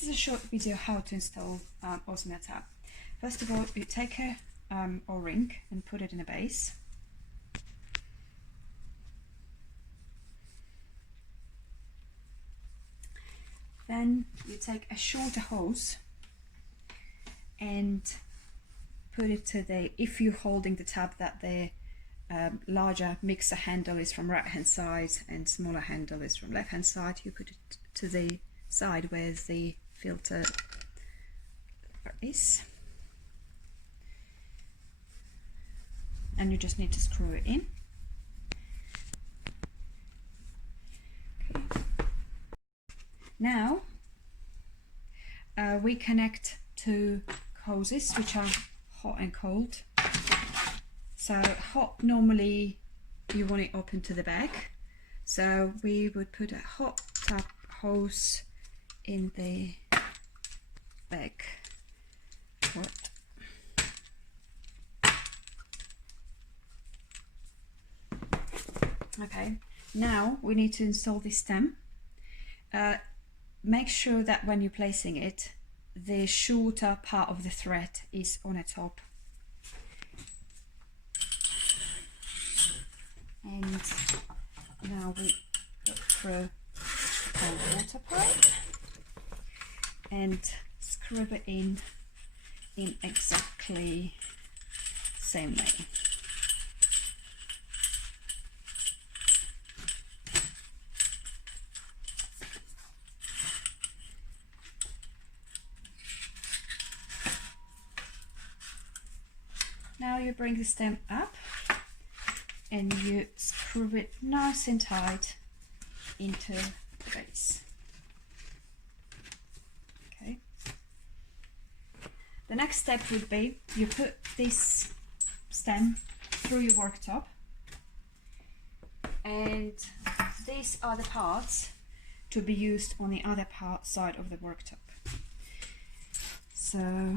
this is a short video how to install Osmio tap. First of all, you take a O-ring and put it in a base. Then you take a shorter hose and put it to the, if you're holding the tab, that the larger mixer handle is from right hand side and smaller handle is from left hand side, you put it to the side where the filter is, and you just need to screw it in. Okay. Now we connect two hoses which are hot and cold. So hot, normally you want it open to the back, so we would put a hot tap hose in the back port. Okay, now we need to install the stem. Make sure that when you're placing it, the shorter part of the thread is on the top. And now we put through a water pipe and screw it in exactly same way. Now you bring the stem up and you screw it nice and tight into the base. Okay. The next step would be you put this stem through your worktop, and these are the parts to be used on the other side of the worktop. So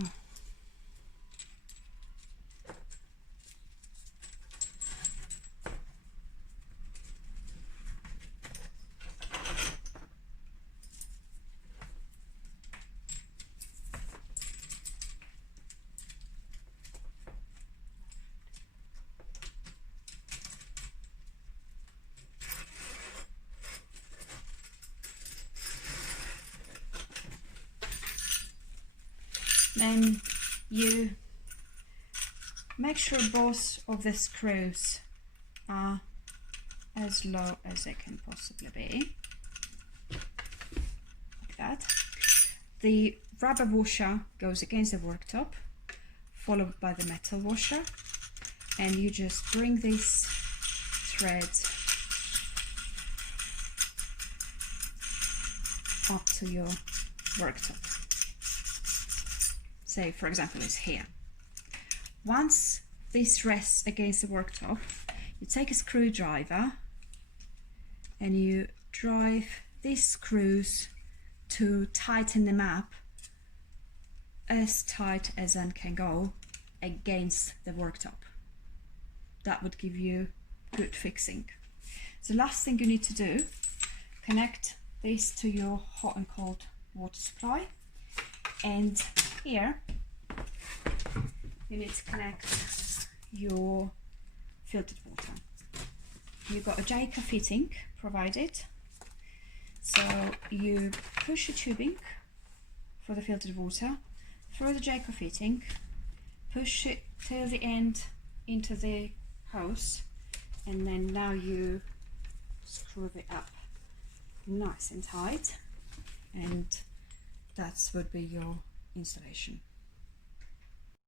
then you make sure both of the screws are as low as they can possibly be, like that. The rubber washer goes against the worktop, followed by the metal washer, and you just bring these threads up to your worktop. Say, for example, it's here. Once this rests against the worktop, you take a screwdriver and you drive these screws to tighten them up as tight as one can go against the worktop. That would give you good fixing. So the last thing you need to do, connect this to your hot and cold water supply, and here you need to connect your filtered water. You've got a J-K fitting provided, so you push the tubing for the filtered water through the J-K fitting, push it till the end into the hose, and then now you screw it up nice and tight, and that would be your installation.